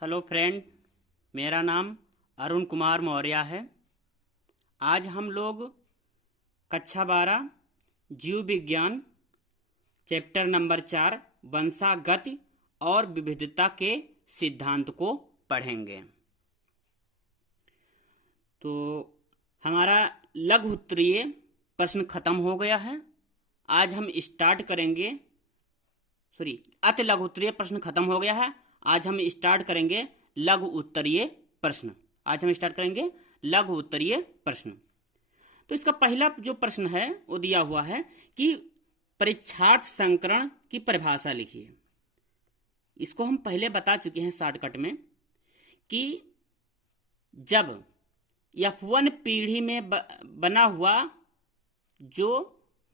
Hello friend, मेरा नाम अरुण कुमार मौर्य है। आज हम लोग कक्षा 12 जीव विज्ञान चैप्टर नंबर 4 वंशागति और विविधता के सिद्धांत को पढ़ेंगे। तो हमारा लघु उत्तरीय प्रश्न खत्म हो गया है। आज हम स्टार्ट करेंगे, अति लघु उत्तरीय प्रश्न खत्म हो गया है। आज हम स्टार्ट करेंगे लघु उत्तरीय प्रश्न। लघु उत्तरीय प्रश्न। तो इसका पहला जो प्रश्न है वो दिया हुआ है कि परीक्षार्थ संकरण की परिभाषा लिखिए। इसको हम पहले बता चुके हैं शॉर्टकट में कि जब F1 पीढ़ी में बना हुआ जो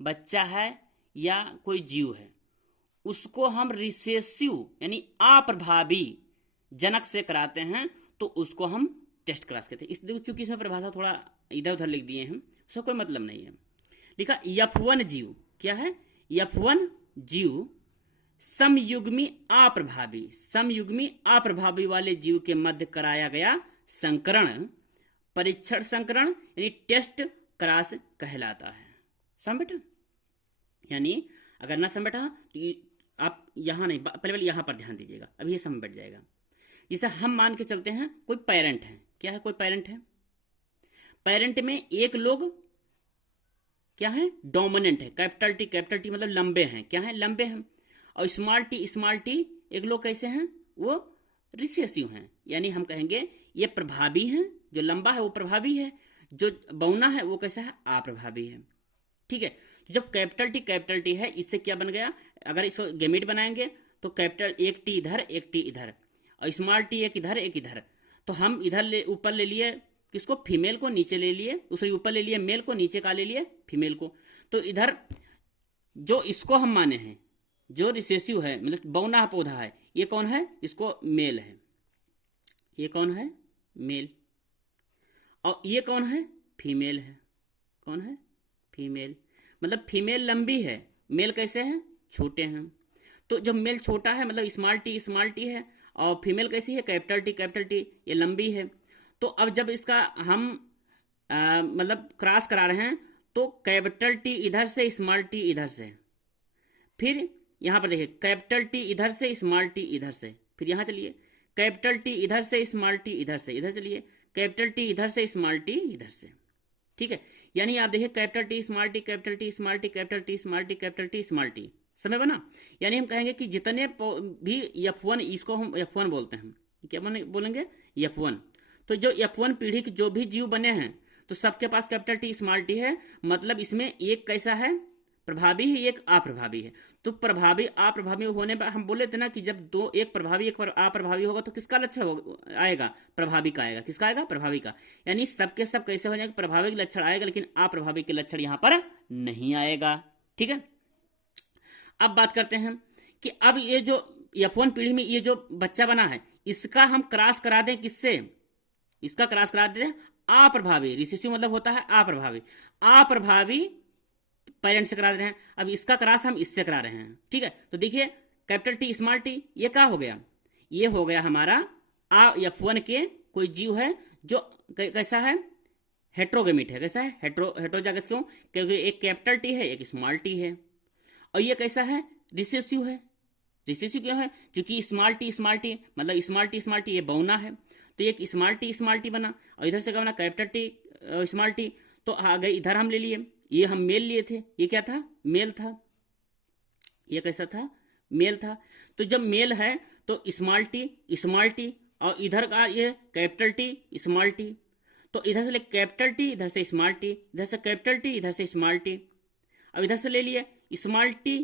बच्चा है या कोई जीव है उसको हम रिसेसिव यानी अप्रभावी जनक से कराते हैं तो उसको हम टेस्ट क्लास कहते हैं। चूंकि इसमें परिभाषा थोड़ा इधर उधर लिख दिए हैं, उसका कोई मतलब नहीं है। लिखा F1 जीव क्या है? F1 जीव समयुग्मी अप्रभावी वाले जीव के मध्य कराया गया संकरण परीक्षण संकरण यानी टेस्ट क्रॉस कहलाता है। समझ बेटा? यानी अगर ना समझ बेटा तो आप यहाँ नहीं, पहले यहाँ पर ध्यान दीजिएगा, अभी ये समझ बैठ जाएगा। जैसे हम मान के चलते हैं कोई पेरेंट है। क्या है? कोई पेरेंट है। पेरेंट में एक लोग क्या है? डोमिनेंट है। कैपिटल टी मतलब लंबे हैं। क्या है? लंबे हैं। और स्मॉल टी एक लोग कैसे हैं? वो रिसेसिव हैं। यानी हम कहेंगे ये प्रभावी हैं। जो लंबा है वो प्रभावी है, जो बौना है वो कैसा है? अप्रभावी है। ठीक है। तो जब कैपिटल टी है, इससे क्या बन गया? अगर इसको गैमेट बनाएंगे तो कैपिटल एक टी इधर एक टी इधर और स्मॉल टी एक इधर एक इधर। तो हम इधर ऊपर ले लिए किसको? फीमेल को। नीचे ले लिए दूसरी, ऊपर ले लिए मेल को, नीचे का ले लिए फीमेल को। तो इधर जो इसको हम माने हैं जो रिसेसिव है मतलब बौना पौधा है, ये कौन है? इसको मेल है। ये कौन है? मेल। और ये कौन है? फीमेल है। कौन है? फीमेल। मतलब फीमेल लंबी है, मेल कैसे हैं? छोटे हैं। तो जब मेल छोटा है मतलब स्मॉल टी है और फीमेल कैसी है? कैपिटल टी ये लंबी है। तो अब जब इसका हम मतलब क्रॉस करा रहे हैं तो कैपिटल टी इधर से स्मॉल टी इधर से, फिर यहां पर देखिए कैपिटल टी इधर से स्मॉल टी इधर से, फिर यहां चलिए कैपिटल टी इधर से स्मॉल टी इधर से, इधर चलिए कैपिटल टी इधर से स्मॉल टी इधर से। ठीक है। यानी आप देखिए capital T small T capital T small T capital T small T capital T small T. समय बना? यानी हम कहेंगे कि जितने भी F1, इसको हम F1 बोलते हैं। क्या बोलेंगे? F1। तो जो F1 पीढ़ी के जो भी जीव बने हैं तो सबके पास कैपिटल टी स्मॉल टी है। मतलब इसमें एक कैसा है? प्रभावी है, एक अप्रभावी है। तो प्रभावी अप्रभावी होने पर हम बोले थे ना कि जब दो, एक प्रभावी एक अप्रभावी होगा तो किसका लक्षण आएगा? प्रभावी का आएगा। किसका आएगा? प्रभावी का। यानी सबके सब कैसे हो जाएगा? प्रभावी के लक्षण आएगा लेकिन अप्रभावी के लक्षण यहां पर नहीं आएगा। ठीक है। अब बात करते हैं कि अब ये जो F1 पीढ़ी में ये जो बच्चा बना है इसका हम क्रॉस करा दें किससे? इसका क्रॉस करा दें अप्रभावी। रिसेसिव मतलब होता है अप्रभावी पेरेंट से करा रहे हैं। अब इसका क्रॉस हम इससे करा रहे हैं। ठीक है। तो देखिए कैपिटल टी स्मॉल टी ये क्या हो गया? ये हो गया हमारा F1 के कोई जीव है जो कैसा है? हेट्रोगेमिट है। कैसा है? हेट्रोजाइगस। क्यों? क्योंकि एक कैपिटल टी है एक स्मॉल टी है। और ये कैसा है? रिसेसिव है। रिसेसिव क्यों है? क्योंकि स्मॉल टी मतलब स्मॉल टी ये बौना है। तो एक स्मॉल टी बना और इधर से क्या बना? Capital T small T. तो आगे इधर हम ले लिए, ये हम मेल लिए थे। ये क्या था? मेल था। ये कैसा था? मेल था। तो जब मेल है तो स्मॉल टी और इधर का ये कैपिटल टी स्मॉल टी। तो इधर से ले कैपिटल टी, इधर से स्मॉल टी, इधर से कैपिटल टी, इधर से स्मॉल टी। अब इधर से ले लिए स्मॉल टी,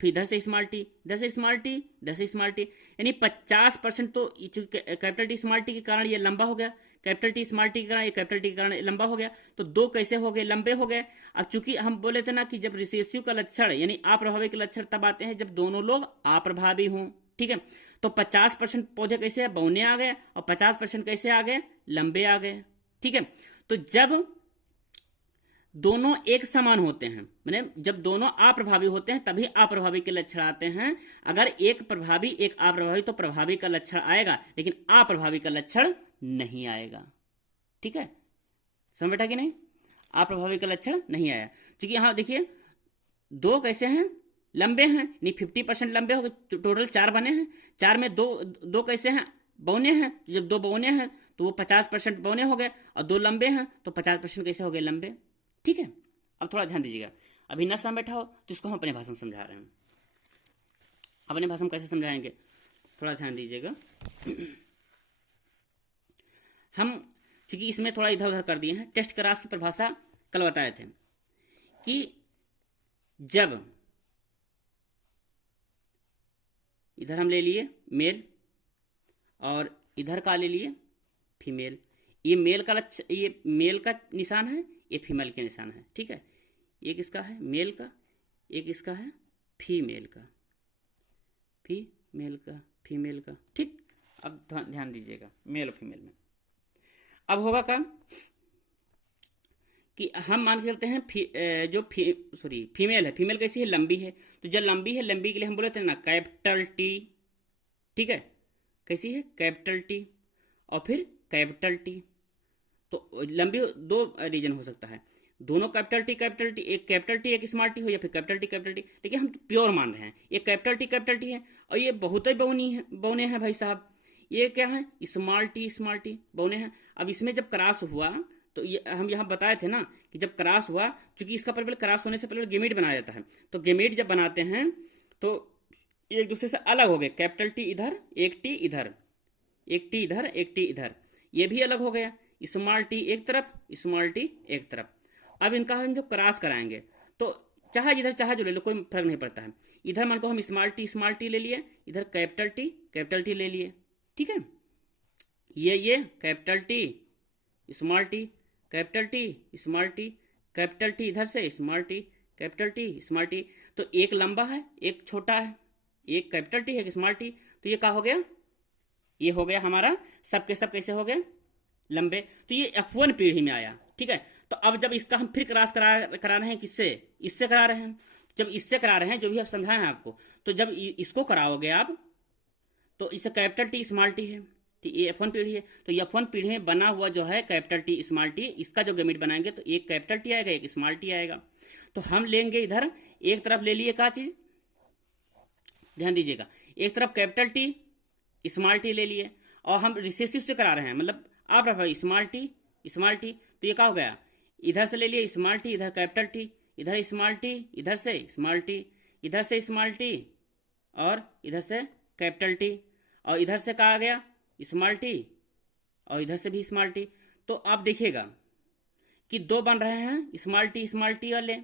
फिर इधर से स्मॉल टी, इधर से स्मॉल टी, इधर से स्मॉल टी। यानी 50% तो कैपिटल टी स्मॉल टी के कारण ये लंबा हो गया, कैपिटल टी स्मॉल टी के कारण ये कैपिटल टी के कारण लंबा हो गया। तो दो कैसे हो गए? लंबे हो गए। अब चूंकि हम बोले थे ना कि जब रिसेसिव का लक्षण यानी अप्रभावी के लक्षण तब आते हैं जब दोनों लोग अप्रभावी हों। ठीक है। तो 50% पौधे कैसे है? बौने आ गए और 50% कैसे आ गए? लंबे आ गए। ठीक है। तो जब दोनों एक समान होते हैं, माने जब दोनों अप्रभावी होते हैं तभी अप्रभावी के लक्षण आते हैं। अगर एक प्रभावी एक अप्रभावी तो प्रभावी का लक्षण आएगा, लेकिन अप्रभावी का लक्षण नहीं आएगा। ठीक है, समझ बैठा कि नहीं? अप्रभावी का लक्षण नहीं आया, क्योंकि यहां देखिए दो कैसे हैं, लंबे हैं, यानी 50% लंबे हो गए, टोटल 4 बने हैं। 4 में दो कैसे हैं, बौने हैं। जब 2 बौने हैं तो वो 50% बौने हो गए, और 2 लंबे हैं तो 50% कैसे हो गए, लंबे। ठीक है, अब थोड़ा ध्यान दीजिएगा। अभी न समझ बैठा हो तो इसको हम अपने भाषा में समझा रहे हैं। अपने भाषा में कैसे समझाएंगे, थोड़ा ध्यान दीजिएगा। हम क्योंकि इसमें थोड़ा इधर उधर कर दिए हैं। टेस्ट क्रॉस की परिभाषा कल बताए थे कि जब इधर हम ले लिए मेल और इधर का ले लिए फीमेल, ये मेल का ये मेल का निशान है, ये फीमेल के निशान है। ठीक है, एक इसका है मेल का, एक इसका है फीमेल का, फीमेल का। ठीक, अब ध्यान दीजिएगा मेल और फीमेल में। अब होगा क्या कि हम मान के चलते हैं फीमेल है। फीमेल कैसी है, लंबी है। तो जब लंबी है, लंबी के लिए हम बोले थे ना कैपिटल टी। ठीक है, कैसी है, कैपिटल टी और फिर कैपिटल टी। तो लंबी 2 रीजन हो सकता है, दोनों कैपिटल टी, एक कैपिटल टी एक स्मॉल टी हो, या फिर कैपिटल टी। देखिए हम प्योर मान रहे हैं, एक कैपिटल टी है, और ये बहुत ही बौने हैं भाई साहब। ये क्या है, स्मॉल टी बौने हैं। अब इसमें जब क्रॉस हुआ तो ये हम यहाँ बताए थे ना कि जब क्रॉस हुआ, क्योंकि इसका पहले क्रॉस होने से पहले गेमेट बनाया जाता है, तो गेमेट जब बनाते हैं तो एक दूसरे से अलग हो गए। कैपिटल टी इधर, एक टी इधर, एक टी इधर, एक टी इधर, ये भी अलग हो गया। स्मॉल टी एक तरफ, स्मॉल टी एक तरफ। अब इनका हम जो क्रॉस कराएंगे तो चाहे जिधर चाहे जो ले लो, कोई फर्क नहीं पड़ता है। इधर मान को हम स्मॉल टी ले लिए, इधर कैपिटल टी ले लिए। ठीक है, ये capital T small T, capital T small T, capital T इधर से small T, capital T small T. तो एक लंबा है, एक छोटा है, एक कैपिटल टी है, एक स्मॉल टी। तो ये क्या हो गया, ये हो गया हमारा सब के सब कैसे हो गए, लंबे। तो ये F1 पीढ़ी में आया। ठीक है, तो अब जब इसका हम फिर क्रॉस करा रहे हैं, किससे, इससे करा रहे हैं। जब इससे करा रहे हैं, जो भी आप समझाए हैं आपको, तो जब इसको कराओगे आप तो इससे कैपिटल टी स्मॉल टी है, ये F1 पीढ़ी है। तो ये F1 पीढ़ी में बना हुआ जो है कैपिटल टी स्मॉल टी, इसका जो गेमेट बनाएंगे तो एक कैपिटल टी आएगा, एक स्मॉल टी आएगा। तो हम लेंगे इधर एक तरफ ले लिए क्या चीज, ध्यान दीजिएगा, एक तरफ कैपिटल टी स्मॉल टी ले लिए, और हम रिसेसिव से करा रहे हैं, मतलब आप रखा स्मॉल टी। तो ये क्या हो गया, इधर से ले लिए स्मॉल टी, इधर कैपिटल टी, इधर स्मॉल टी, इधर से स्मॉल टी, इधर से स्मॉल टी, और इधर से कैपिटल टी, और इधर से कहा गया स्मॉल टी, और इधर से भी स्मॉल टी। तो आप देखिएगा कि 2 बन रहे हैं स्मॉल टी वाले,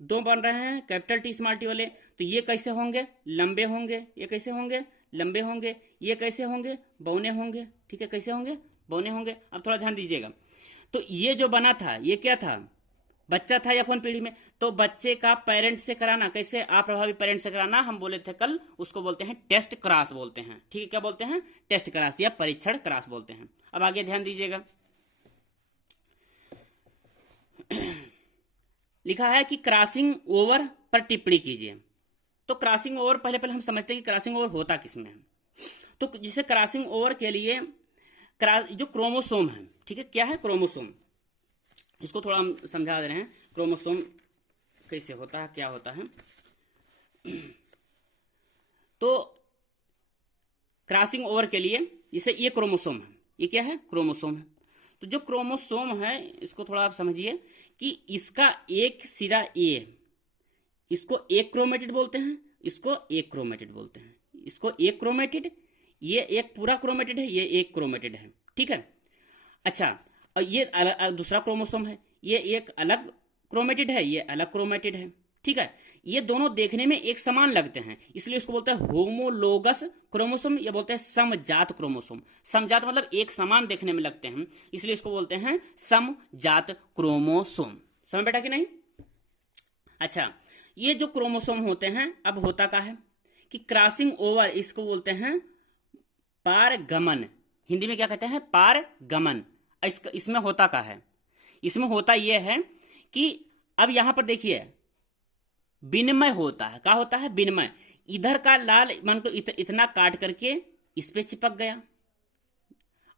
2 बन रहे हैं कैपिटल टी स्मॉल टी वाले। तो ये कैसे होंगे, लंबे होंगे। ये कैसे होंगे, लंबे होंगे। ये कैसे होंगे, बौने होंगे। ठीक है, कैसे होंगे, बौने होंगे। अब थोड़ा ध्यान दीजिएगा, तो ये जो बना था ये क्या था, बच्चा था F1 पीढ़ी में। तो बच्चे का पेरेंट से कराना, कैसे, अप्रभावी पेरेंट से कराना, हम बोले थे कल, उसको बोलते हैं टेस्ट क्रॉस बोलते हैं। ठीक है, क्या बोलते हैं, टेस्ट क्रॉस या परीक्षण क्रॉस बोलते हैं। अब आगे ध्यान दीजिएगा, लिखा है कि क्रॉसिंग ओवर पर टिप्पणी कीजिए। तो क्रॉसिंग ओवर पहले हम समझते हैं कि क्रॉसिंग ओवर होता किसमें है। तो जिसे क्रॉसिंग ओवर के लिए जो क्रोमोसोम है, ठीक है, क्या है क्रोमोसोम, इसको थोड़ा हम समझा दे रहे हैं क्रोमोसोम कैसे होता है, क्या होता है। तो क्रॉसिंग ओवर के लिए जैसे ये क्रोमोसोम है, ये क्या है, क्रोमोसोम है। तो जो क्रोमोसोम है इसको थोड़ा आप समझिए कि इसका एक सिरा ए, इसको एक क्रोमेटिड बोलते हैं, इसको एक क्रोमेटिड बोलते हैं, इसको एक क्रोमेटिड, ये एक पूरा क्रोमेटिड है, ये एक क्रोमेटिड है। ठीक है, अच्छा, और ये दूसरा क्रोमोसोम है, ये एक अलग क्रोमेटिड है, ये अलग क्रोमेटिड है। ठीक है, ये दोनों देखने में एक समान लगते हैं, इसलिए इसको बोलते हैं होमोलोगस क्रोमोसोम, या बोलते हैं समजात क्रोमोसोम। समजात मतलब एक समान देखने में लगते हैं, इसलिए इसको बोलते हैं समजात क्रोमोसोम। समझ बेटा कि नहीं। अच्छा, ये जो क्रोमोसोम होते हैं, अब होता क्या है कि क्रॉसिंग ओवर, इसको बोलते हैं पारगमन। हिंदी में क्या कहते हैं, पारगमन। इसमें होता क्या है, इसमें होता यह है कि अब यहां पर देखिए विनिमय होता है, क्या होता है? विनिमय। इधर का लाल मान को इतना काट करके इस पे चिपक गया,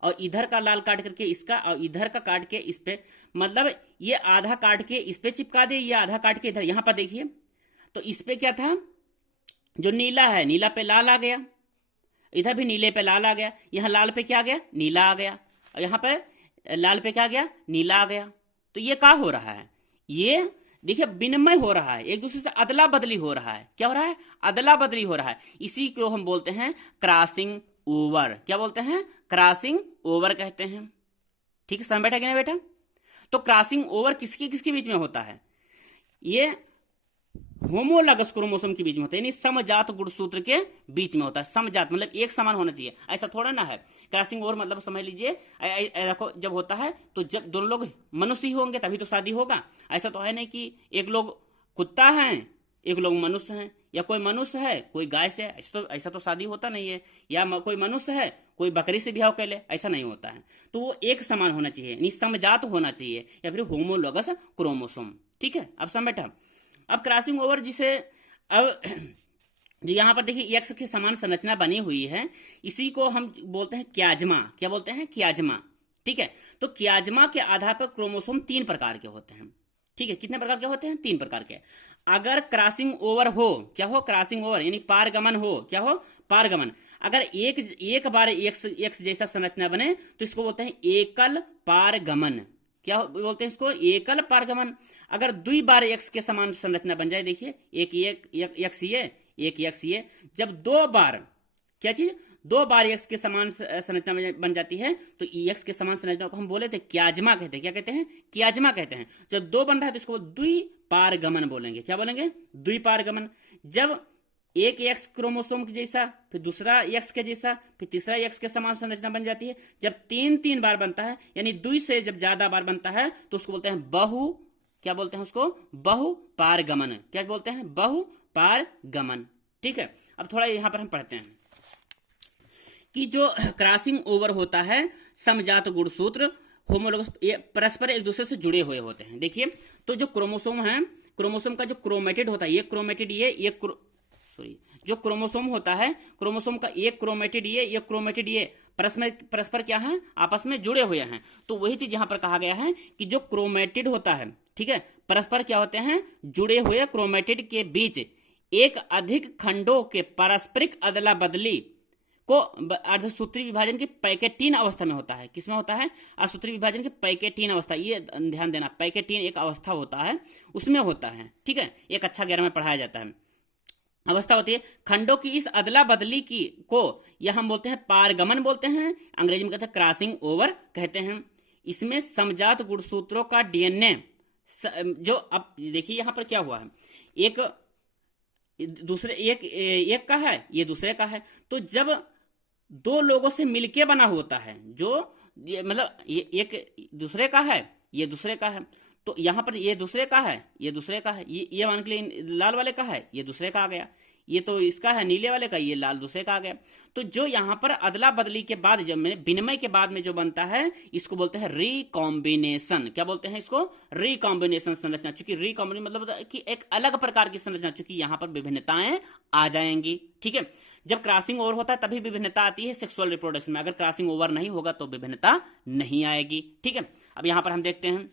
और इधर का लाल काट करके इसका, और इधर का काट के इस पे, मतलब ये आधा काट के इस पे चिपका दे, ये आधा काट के इधर। यहां पर देखिए तो इस पे क्या था, जो नीला है, नीला पे लाल आ गया, इधर भी नीले पे लाल आ गया, यहां लाल पे क्या आ गया? नीला आ गया, और यहां पर लाल पे क्या आ गया? नीला आ गया। तो ये क्या हो रहा है? ये देखिए विनिमय हो रहा है, एक दूसरे से अदला बदली हो रहा है। क्या हो रहा है? अदला बदली हो रहा है। इसी को हम बोलते हैं क्रॉसिंग ओवर। क्या बोलते हैं? क्रॉसिंग ओवर कहते हैं। ठीक है, समझ बैठा कि नहीं बेटा? तो क्रॉसिंग ओवर किसके किसके बीच में होता है? ये होमोलॉगस क्रोमोसोम के बीच में होता है, यानी समजात गुणसूत्र के बीच में होता है। समजात मतलब एक समान होना चाहिए, ऐसा थोड़ा ना है। क्रॉसिंग ओवर मतलब समझ लीजिए, देखो जब होता है तो जब दोनों लोग मनुष्य ही होंगे तभी तो शादी होगा। ऐसा तो है नहीं कि एक लोग कुत्ता है, एक लोग मनुष्य हैं, या कोई मनुष्य है कोई गाय से, ऐसा तो शादी होता नहीं है। या कोई मनुष्य है कोई बकरी से ब्याह कर ले, ऐसा नहीं होता है। तो वो एक समान होना चाहिए, यानी समजात होना चाहिए, या फिर होमोलॉगस क्रोमोसोम। ठीक है, अब समझ बैठा। अब क्रॉसिंग ओवर जिसे अब जो यहां पर देखिए एक्स की समान संरचना बनी हुई है, इसी को हम बोलते हैं क्याज्मा। क्या बोलते हैं? क्याज्मा। ठीक है, तो क्याज्मा के आधार पर क्रोमोसोम 3 प्रकार के होते हैं। ठीक है, कितने प्रकार के होते हैं? 3 प्रकार के। अगर क्रॉसिंग ओवर हो, क्या हो? क्रॉसिंग ओवर यानी पारगमन हो। क्या हो? पारगमन। अगर एक बार एक्स जैसा संरचना बने तो इसको बोलते हैं एकल पारगमन। क्या बोलते हैं इसको? एकल पारगमन। अगर 2 बार एक्स के समान संरचना बन जाए, देखिए एक एक्स ये, एक एक्स ये, जब 2 बार, क्या चीज? 2 बार एक्स के समान संरचना बन जाती है तो एक्स के समान संरचना को हम बोले थे क्याज्मा कहते हैं। क्या कहते हैं? क्याज्मा कहते हैं। जब 2 बन रहा है तो इसको द्विपारगमन बोलेंगे। क्या बोलेंगे? द्विपारगमन। जब एक एक्स क्रोमोसोम के जैसा, फिर दूसरा एक्स के जैसा, फिर तीसरा एक्स के समान संरचना बन जाती है। जब 3 बार बनता है, यानी 2 से जब ज्यादा बार बनता है तो उसको बोलते हैं बहु, क्या बोलते हैं उसको? बहुपारगमन। क्या बोलते हैं? बहुपारगमन। ठीक है, अब थोड़ा यहां पर हम पढ़ते हैं कि जो क्रॉसिंग ओवर होता है, समजात गुणसूत्र होमोलॉगस परस्पर एक दूसरे से जुड़े हुए होते हैं। देखिए तो जो क्रोमोसोम है, क्रोमोसोम का जो क्रोमेटिड होता है, ये क्रोमेटिड ये जो क्रोमोसोम होता है, क्रोमोसोम का एक क्रोमेटिड ये क्रोमेटिड ये परस्पर क्या है? आपस में जुड़े हुए हैं। तो वही चीज यहां पर कहा गया है कि जो क्रोमेटिड होता है, ठीक है, परस्पर क्या होते हैं? जुड़े हुए क्रोमेटिड के बीच एक अधिक खंडों के पारस्परिक अदला बदली को अर्धसूत्री विभाजन की पैकेटीन अवस्था में होता है। किसमें होता है? अर्धसूत्री विभाजन की पैकेटीन अवस्था। ये ध्यान देना, पैकेटीन एक अवस्था होता है, उसमें होता है। ठीक है, एक अच्छा 11 में पढ़ाया जाता है, अवस्था होती है। खंडों की इस अदला बदली की को यह हम बोलते हैं पारगमन बोलते हैं, अंग्रेजी में कहते हैं क्रॉसिंग ओवर कहते हैं। इसमें समजात गुणसूत्रों का डीएनए जो, अब देखिए यहां पर क्या हुआ है, एक दूसरे एक का है, ये दूसरे का है। तो जब 2 लोगों से मिलके बना होता है, जो मतलब ये एक दूसरे का है, ये दूसरे का है, तो यहां पर ये दूसरे का है, ये दूसरे का है, ये मान के लिए लाल वाले का है, ये दूसरे का आ गया, ये तो इसका है नीले वाले का, ये लाल दूसरे का आ गया। तो जो यहां पर अदला बदली के बाद, जब विनिमय के बाद में जो बनता है, इसको बोलते हैं रिकॉम्बिनेशन। क्या बोलते हैं इसको? रिकॉम्बिनेशन संरचना। चूंकि रिकॉम्बिनेशन मतलब कि एक अलग प्रकार की संरचना, चूंकि यहां पर विभिन्नताएं आ जाएंगी। ठीक है, जब क्रॉसिंग ओवर होता है तभी विभिन्नता आती है सेक्सुअल रिप्रोडक्शन में। अगर क्रॉसिंग ओवर नहीं होगा तो विभिन्नता नहीं आएगी। ठीक है, अब यहां पर हम देखते हैं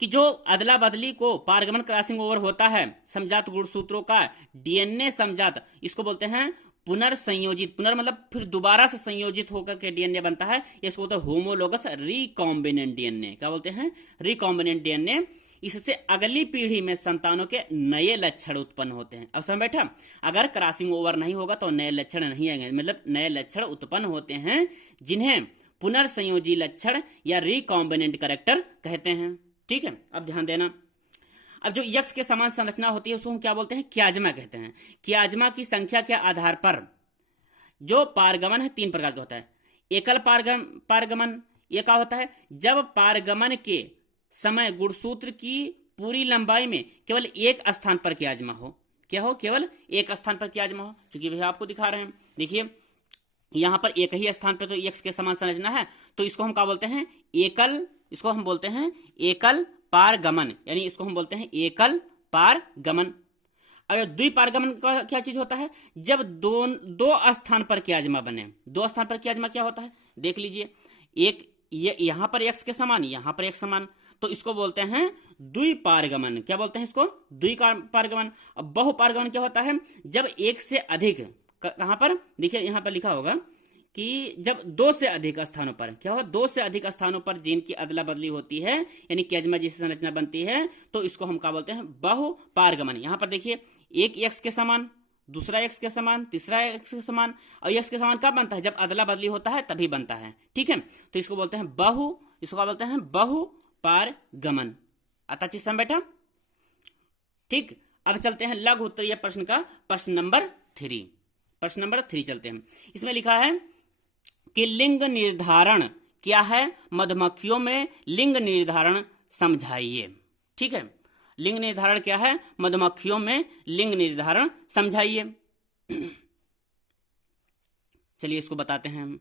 कि जो अदला बदली को पारगमन क्रॉसिंग ओवर होता है, समजात गुणसूत्रों का डीएनए समजात, इसको बोलते हैं पुनर्संयोजित। पुनर् मतलब फिर दोबारा से संयोजित होकर के डीएनए बनता है, इसको बोलते हैं होमोलोगस रिकॉम्बिनेंट डीएनए। क्या बोलते हैं? Recombinant DNA. इससे अगली पीढ़ी में संतानों के नए लक्षण उत्पन्न होते हैं। अब समझ बैठा, अगर क्रॉसिंग ओवर नहीं होगा तो नए लक्षण नहीं आएंगे, मतलब नए लक्षण उत्पन्न होते हैं जिन्हें पुनर्संयोजी लक्षण या रिकॉम्बिनेंट कैरेक्टर कहते हैं। ठीक है, अब ध्यान देना, अब जो यक्स के समान संरचना होती है उसको हम क्या बोलते हैं? क्याज्मा कहते हैं। क्याज्मा की संख्या के आधार पर जो पारगमन है 3 प्रकार का होता है। एकल पारगमन ये क्या होता है? जब पारगमन के समय गुणसूत्र की पूरी लंबाई में केवल एक स्थान पर क्याज्मा हो। क्या हो? केवल एक स्थान पर क्याज्मा हो। चूंकि भैया आपको दिखा रहे हैं, देखिए यहां पर एक ही स्थान पर तो एक्स के समान संरचना है, तो इसको हम क्या बोलते हैं? एकल, इसको हम बोलते हैं एकल पारगमन, यानी इसको हम बोलते हैं एकल पारगमन। अगर द्विपारगमन का क्या चीज होता है, जब दो स्थान पर कियाजमा बने। दो स्थान पर कियाजमा क्या होता है, देख लीजिए, एक ये यहां पर x के समान, यहां पर x समान, तो इसको बोलते हैं द्विपारगमन। क्या बोलते हैं इसको, द्विपारगमन। अब बहुपारगमन क्या होता है, जब एक से अधिक, कहां पर देखिए, यहां पर लिखा होगा कि जब दो से अधिक स्थानों पर, क्या होगा, दो से अधिक स्थानों पर जिनकी अदला बदली होती है, यानी कियाजमा जैसी संरचना बनती है, तो इसको हम क्या बोलते हैं, बहुपारगमन। यहां पर देखिए, एक x के समान, दूसरा x के समान, तीसरा x के समान, और x के समान कब बनता है, जब अदला बदली होता है तभी बनता है। ठीक है, तो इसको बोलते हैं इसको क्या बोलते हैं, बहुपारगमन। आता चीज समझ बेटा। ठीक, अब चलते हैं लघु उत्तरीय प्रश्न का प्रश्न नंबर 3। प्रश्न नंबर 3 चलते हैं। इसमें लिखा है कि लिंग निर्धारण क्या है, मधुमक्खियों में लिंग निर्धारण समझाइए। ठीक है, लिंग निर्धारण क्या है, मधुमक्खियों में लिंग निर्धारण समझाइए। चलिए इसको बताते हैं हम।